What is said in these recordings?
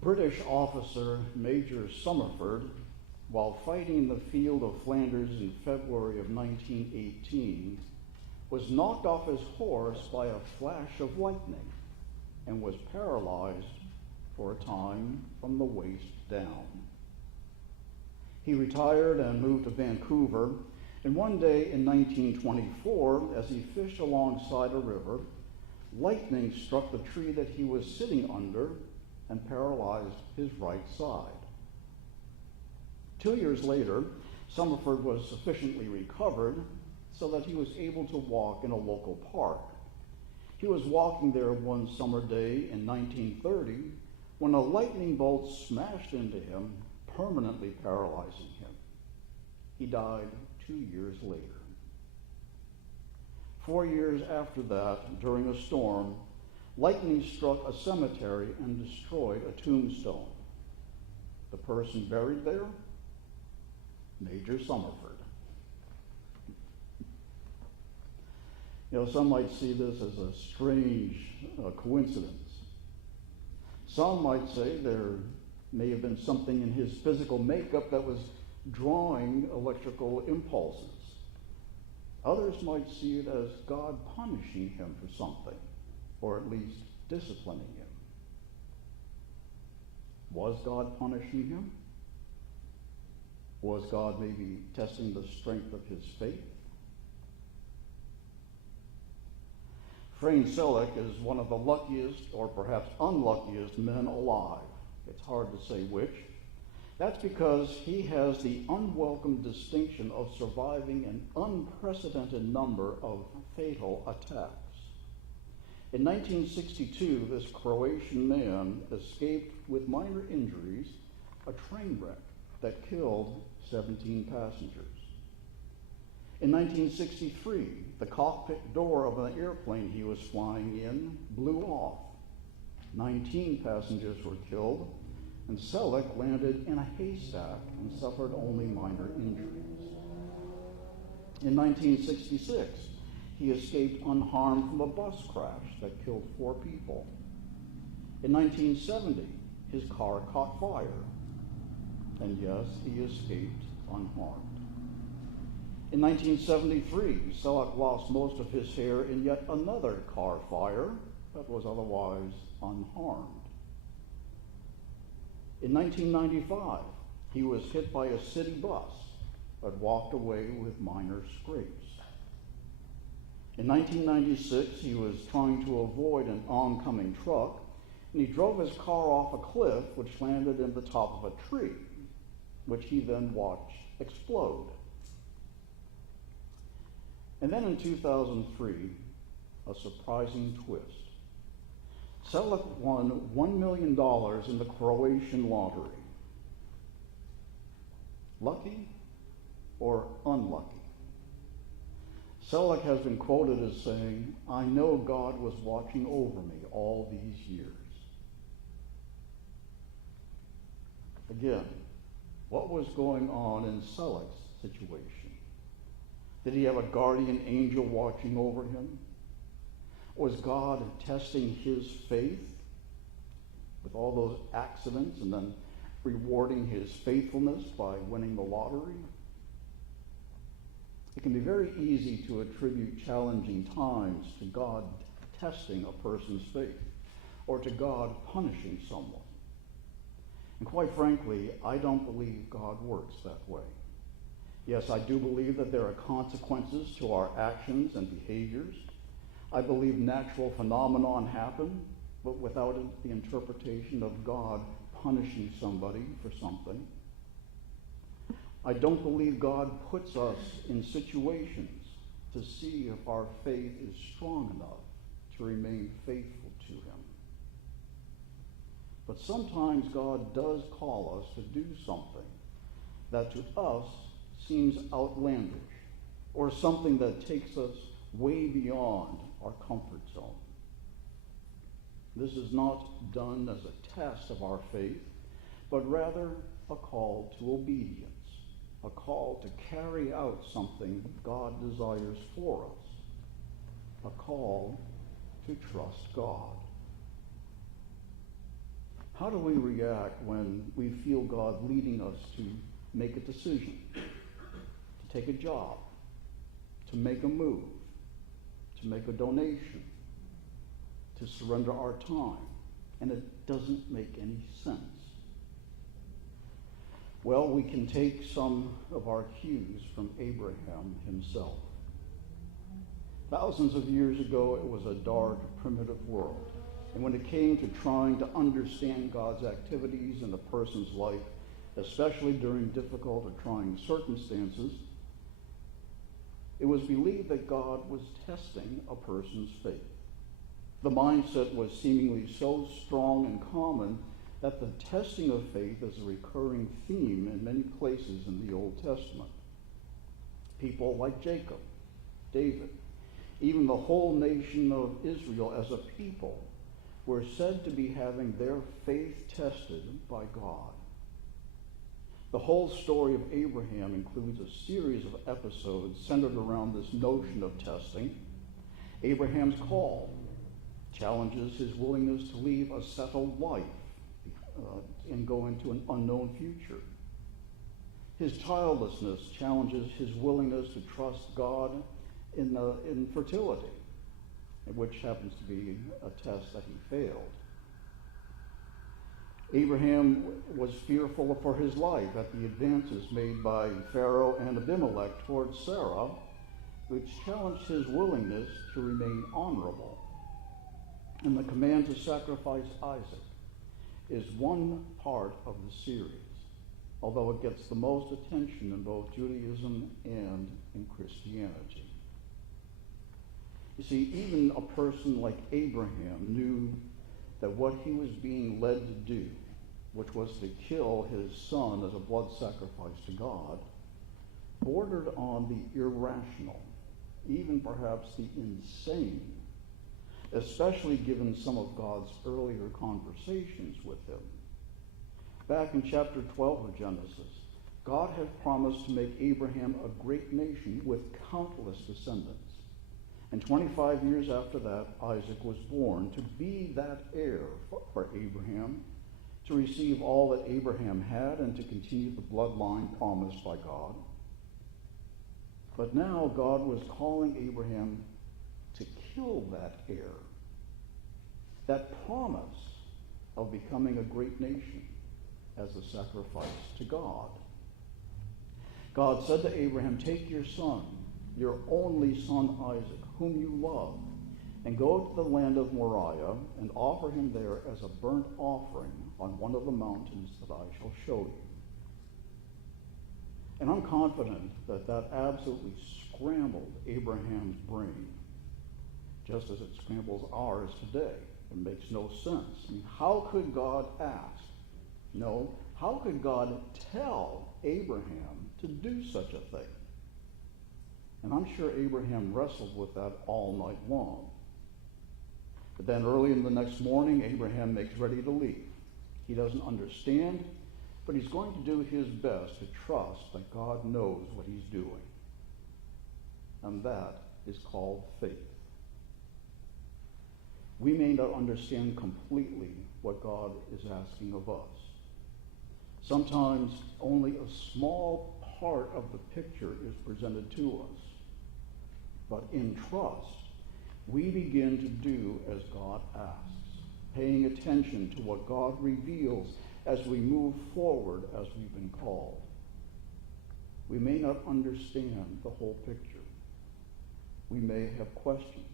British officer Major Somerford, while fighting in the field of Flanders in February of 1918, was knocked off his horse by a flash of lightning and was paralyzed for a time from the waist down. He retired and moved to Vancouver, and one day in 1924, as he fished alongside a river, lightning struck the tree that he was sitting under and paralyzed his right side. 2 years later, Somerford was sufficiently recovered so that he was able to walk in a local park. He was walking there one summer day in 1930 when a lightning bolt smashed into him, permanently paralyzing him. He died 2 years later. 4 years after that, during a storm, lightning struck a cemetery and destroyed a tombstone. The person buried there? Major Somerford. Some might see this as a strange coincidence. Some might say there may have been something in his physical makeup that was drawing electrical impulses. Others might see it as God punishing him for something, or at least disciplining him. Was God punishing him? Was God maybe testing the strength of his faith? Frain Selleck is one of the luckiest, or perhaps unluckiest, men alive. It's hard to say which. That's because he has the unwelcome distinction of surviving an unprecedented number of fatal attacks. In 1962, this Croatian man escaped with minor injuries a train wreck that killed 17 passengers. In 1963, the cockpit door of an airplane he was flying in blew off. 19 passengers were killed, and Selleck landed in a haystack and suffered only minor injuries. In 1966, he escaped unharmed from a bus crash that killed 4 people. In 1970, his car caught fire, and yes, he escaped unharmed. In 1973, Selleck lost most of his hair in yet another car fire, but was otherwise unharmed. In 1995, he was hit by a city bus, but walked away with minor scrapes. In 1996, he was trying to avoid an oncoming truck, and he drove his car off a cliff, which landed in the top of a tree, which he then watched explode. And then in 2003, a surprising twist. Selleck won $1 million in the Croatian lottery. Lucky or unlucky? Selleck has been quoted as saying, "I know God was watching over me all these years." Again, what was going on in Selleck's situation? Did he have a guardian angel watching over him? Was God testing his faith with all those accidents and then rewarding his faithfulness by winning the lottery? It can be very easy to attribute challenging times to God testing a person's faith or to God punishing someone. And quite frankly, I don't believe God works that way. Yes, I do believe that there are consequences to our actions and behaviors. I believe natural phenomenon happen, but without the interpretation of God punishing somebody for something. I don't believe God puts us in situations to see if our faith is strong enough to remain faithful to him. But sometimes God does call us to do something that to us seems outlandish, or something that takes us way beyond our comfort zone. This is not done as a test of our faith, but rather a call to obedience, a call to carry out something God desires for us, a call to trust God. How do we react when we feel God leading us to make a decision, to take a job, to make a move, to make a donation, to surrender our time, and it doesn't make any sense? Well, we can take some of our cues from Abraham himself. Thousands of years ago, it was a dark, primitive world. And when it came to trying to understand God's activities in a person's life, especially during difficult or trying circumstances, it was believed that God was testing a person's faith. The mindset was seemingly so strong and common that the testing of faith is a recurring theme in many places in the Old Testament. People like Jacob, David, even the whole nation of Israel as a people were said to be having their faith tested by God. The whole story of Abraham includes a series of episodes centered around this notion of testing. Abraham's call challenges his willingness to leave a settled life and go into an unknown future. His childlessness challenges his willingness to trust God in fertility, which happens to be a test that he failed. Abraham was fearful for his life at the advances made by Pharaoh and Abimelech towards Sarah, which challenged his willingness to remain honorable. And the command to sacrifice Isaac is one part of the series, although it gets the most attention in both Judaism and in Christianity. You see, even a person like Abraham knew that what he was being led to do, which was to kill his son as a blood sacrifice to God, bordered on the irrational, even perhaps the insane, especially given some of God's earlier conversations with him. Back in chapter 12 of Genesis, God had promised to make Abraham a great nation with countless descendants. And 25 years after that, Isaac was born to be that heir for Abraham, to receive all that Abraham had and to continue the bloodline promised by God. But now God was calling Abraham to kill that heir, that promise of becoming a great nation as a sacrifice to God. God said to Abraham, "Take your son, your only son Isaac, whom you love, and go to the land of Moriah and offer him there as a burnt offering on one of the mountains that I shall show you." And I'm confident that that absolutely scrambled Abraham's brain, just as it scrambles ours today. It makes no sense. I mean, how could God ask? No, how could God tell Abraham to do such a thing? And I'm sure Abraham wrestled with that all night long. But then early in the next morning, Abraham makes ready to leave. He doesn't understand, but he's going to do his best to trust that God knows what he's doing. And that is called faith. We may not understand completely what God is asking of us. Sometimes only a small part of the picture is presented to us. But in trust, we begin to do as God asks, paying attention to what God reveals as we move forward as we've been called. We may not understand the whole picture. We may have questions.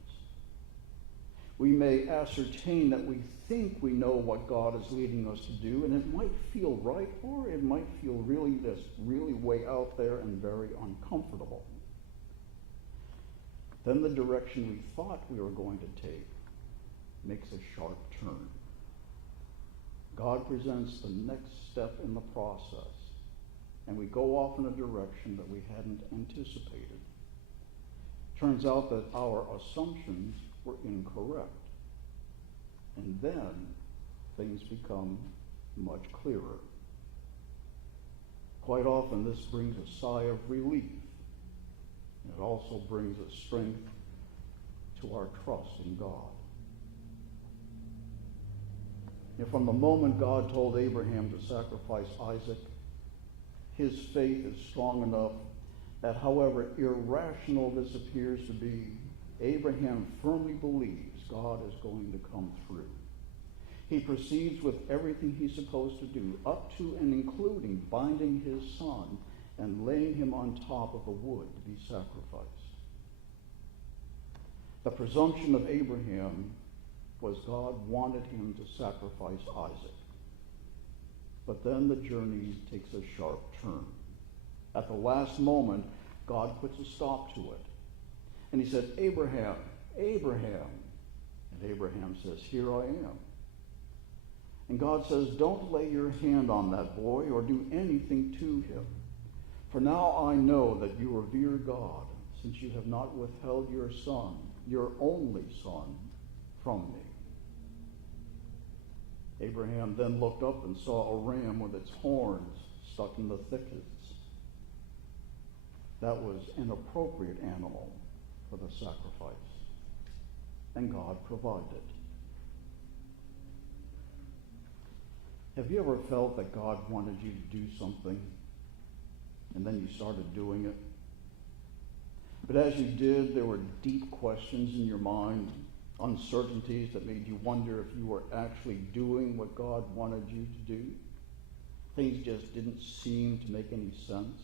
We may ascertain that we think we know what God is leading us to do, and it might feel right, or it might feel really way out there and very uncomfortable. Then the direction we thought we were going to take makes a sharp turn. God presents the next step in the process, and we go off in a direction that we hadn't anticipated. Turns out that our assumptions were incorrect. And then things become much clearer. Quite often this brings a sigh of relief. It also brings a strength to our trust in God. And from the moment God told Abraham to sacrifice Isaac, his faith is strong enough that however irrational this appears to be, Abraham firmly believes God is going to come through. He proceeds with everything he's supposed to do, up to and including binding his son and laying him on top of the wood to be sacrificed. The presumption of Abraham was God wanted him to sacrifice Isaac. But then the journey takes a sharp turn. At the last moment, God puts a stop to it. And he said, Abraham, Abraham. And Abraham says, here I am. And God says, don't lay your hand on that boy or do anything to him. For now I know that you revere God, since you have not withheld your son, your only son, from me. Abraham then looked up and saw a ram with its horns stuck in the thickets. That was an appropriate animal for the sacrifice. And God provided. Have you ever felt that God wanted you to do something and then you started doing it? But as you did, there were deep questions in your mind, uncertainties that made you wonder if you were actually doing what God wanted you to do. Things just didn't seem to make any sense.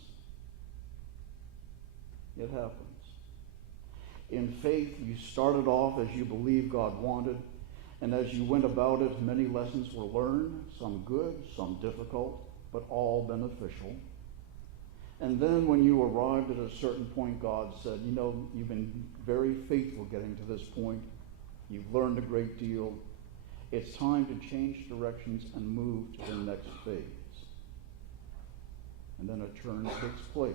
It happens. In faith, you started off as you believed God wanted, and as you went about it, many lessons were learned, some good, some difficult, but all beneficial. And then when you arrived at a certain point, God said, you know, you've been very faithful getting to this point. You've learned a great deal. It's time to change directions and move to the next phase. And then a turn takes place,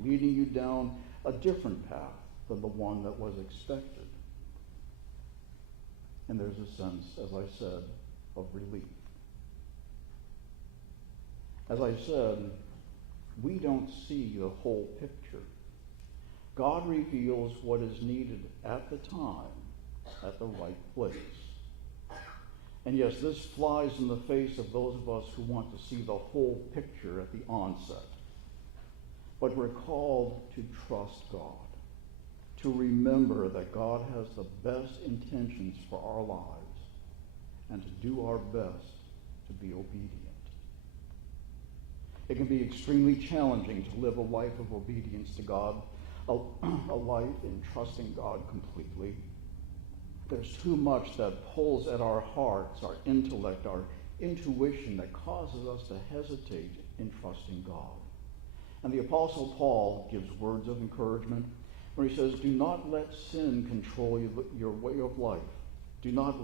leading you down a different path than the one that was expected. And there's a sense, as I said, of relief. As I said, we don't see the whole picture. God reveals what is needed at the time, at the right place. And yes, this flies in the face of those of us who want to see the whole picture at the onset. But we're called to trust God, to remember that God has the best intentions for our lives, and to do our best to be obedient. It can be extremely challenging to live a life of obedience to God, a life in trusting God completely. There's too much that pulls at our hearts, our intellect, our intuition that causes us to hesitate in trusting God. And the Apostle Paul gives words of encouragement where he says, do not let sin control your way of life. Do not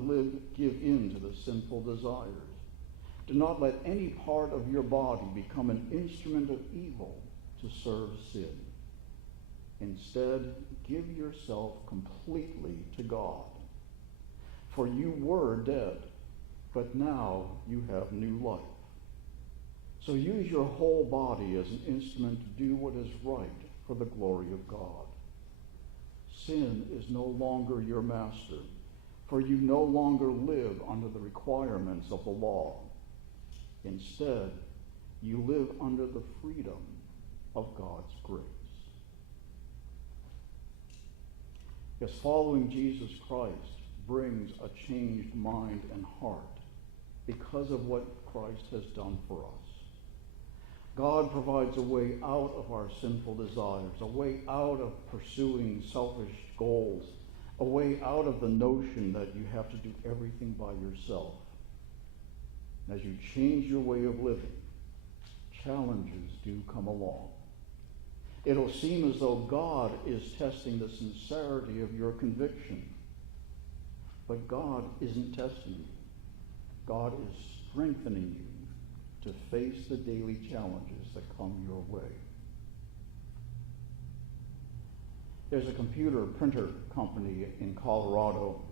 give in to the sinful desires. Do not let any part of your body become an instrument of evil to serve sin. Instead, give yourself completely to God. For you were dead, but now you have new life. So use your whole body as an instrument to do what is right for the glory of God. Sin is no longer your master, for you no longer live under the requirements of the law. Instead, you live under the freedom of God's grace. Yes, following Jesus Christ brings a changed mind and heart because of what Christ has done for us. God provides a way out of our sinful desires, a way out of pursuing selfish goals, a way out of the notion that you have to do everything by yourself. As you change your way of living, challenges do come along. It'll seem as though God is testing the sincerity of your conviction. But God isn't testing you. God is strengthening you to face the daily challenges that come your way. There's a computer printer company in Colorado.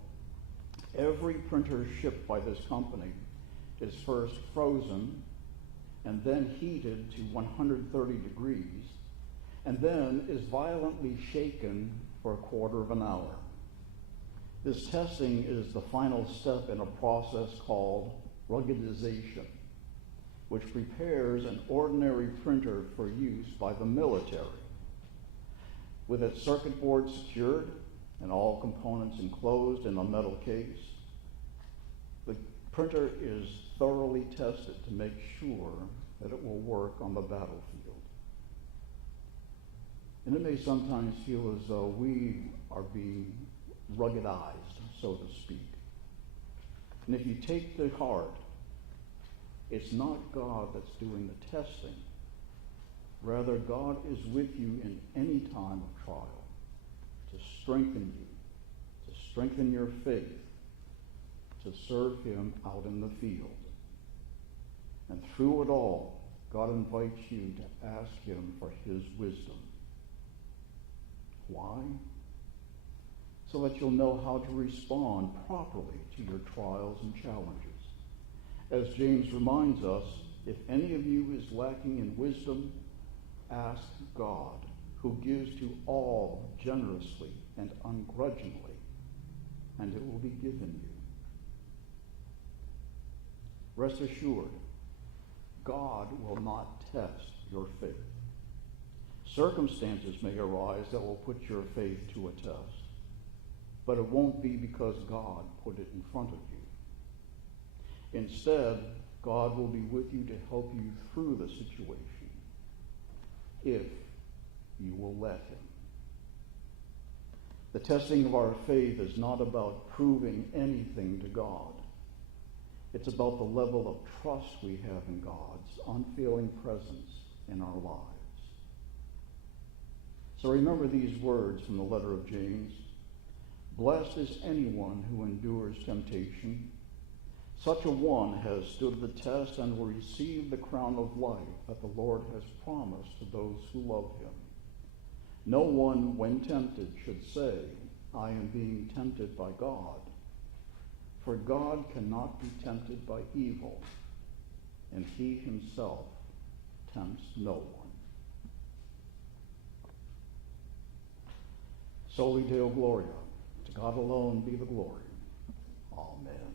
Every printer shipped by this company is first frozen and then heated to 130 degrees and then is violently shaken for a quarter of an hour. This testing is the final step in a process called ruggedization, which prepares an ordinary printer for use by the military. With its circuit board secured and all components enclosed in a metal case, the printer is thoroughly tested to make sure that it will work on the battlefield. And it may sometimes feel as though we are being ruggedized, so to speak. And if you take to heart, it's not God that's doing the testing. Rather, God is with you in any time of trial to strengthen you, to strengthen your faith, to serve him out in the field. And through it all, God invites you to ask him for his wisdom. Why? So that you'll know how to respond properly to your trials and challenges. As James reminds us, if any of you is lacking in wisdom, ask God, who gives to all generously and ungrudgingly, and it will be given you. Rest assured, God will not test your faith. Circumstances may arise that will put your faith to a test, but it won't be because God put it in front of you. Instead, God will be with you to help you through the situation, if you will let him. The testing of our faith is not about proving anything to God. It's about the level of trust we have in God's unfailing presence in our lives. So remember these words from the letter of James. Blessed is anyone who endures temptation. Such a one has stood the test and will receive the crown of life that the Lord has promised to those who love him. No one, when tempted, should say, I am being tempted by God. For God cannot be tempted by evil, and he himself tempts no one. Soli Deo Gloria. To God alone be the glory. Amen.